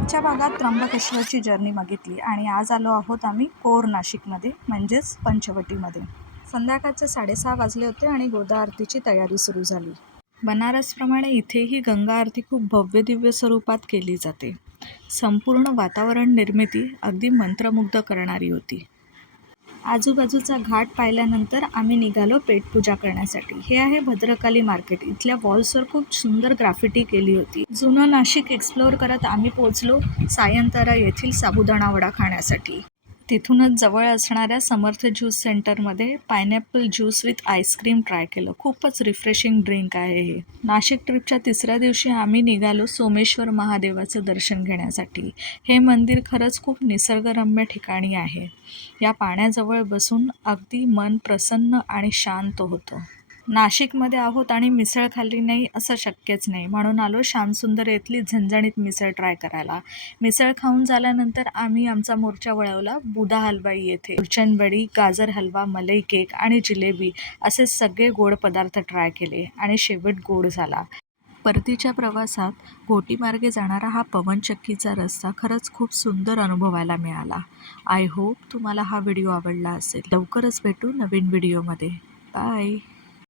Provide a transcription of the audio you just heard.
मागच्या भागात त्र्यंबकेश्वरची जर्नी बघितली आणि आज आलो आहोत आम्ही कोर नाशिकमध्ये म्हणजेच पंचवटीमध्ये। संध्याकाळचे 6:30 वाजले होते आणि गोदा आरतीची तयारी सुरू झाली। बनारसप्रमाणे इथेही गंगा आरती खूप भव्य दिव्य स्वरूपात केली जाते। संपूर्ण वातावरण निर्मिती अगदी मंत्रमुग्ध करणारी होती। आजूबाजूचा घाट पाहिल्यानंतर आम्ही निघालो पेटपूजा करण्यासाठी। हे आहे भद्रकाली मार्केट। इथल्या वॉल्सवर खूप सुंदर ग्राफिटी केली होती। जुनं नाशिक एक्सप्लोअर करत आम्ही पोहोचलो सायंतारा येथील साबुदाणा वडा खाण्यासाठी। तिथूनच जवळ असणाऱ्या समर्थ ज्यूस सेंटरमध्ये pineapple juice with ice cream try केलं। खूपच रिफ्रेशिंग ड्रिंक आहे हे। नाशिक ट्रिपच्या तिसऱ्या दिवशी आम्ही निघालो सोमेश्वर महादेवाचं दर्शन घेण्यासाठी। हे मंदिर खरंच खूप निसर्गरम्य ठिकाणी आहे। या पाण्याजवळ बसून अगदी मन प्रसन्न आणि शांत होतं। नाशिकमध्ये आहोत आणि मिसळ खाल्ली नाही असं शक्यच नाही, म्हणून आलो श्यामसुंदर येथली झणझणीत मिसळ ट्राय करायला। मिसळ खाऊन झाल्यानंतर आम्ही आमचा मोर्चा वळवला बुधा हलवाई येथे। उडचणवडी, गाजर हलवा, मलाई केक आणि जिलेबी असे सगळे गोड पदार्थ ट्राय केले आणि शेवट गोड झाला। परतीच्या प्रवासात घोटीमार्गे जाणारा हा पवनचक्कीचा रस्ता खरंच खूप सुंदर अनुभवायला मिळाला। आय होप तुम्हाला हा व्हिडिओ आवडला असेल। लवकरच भेटू नवीन व्हिडिओमध्ये। बाय।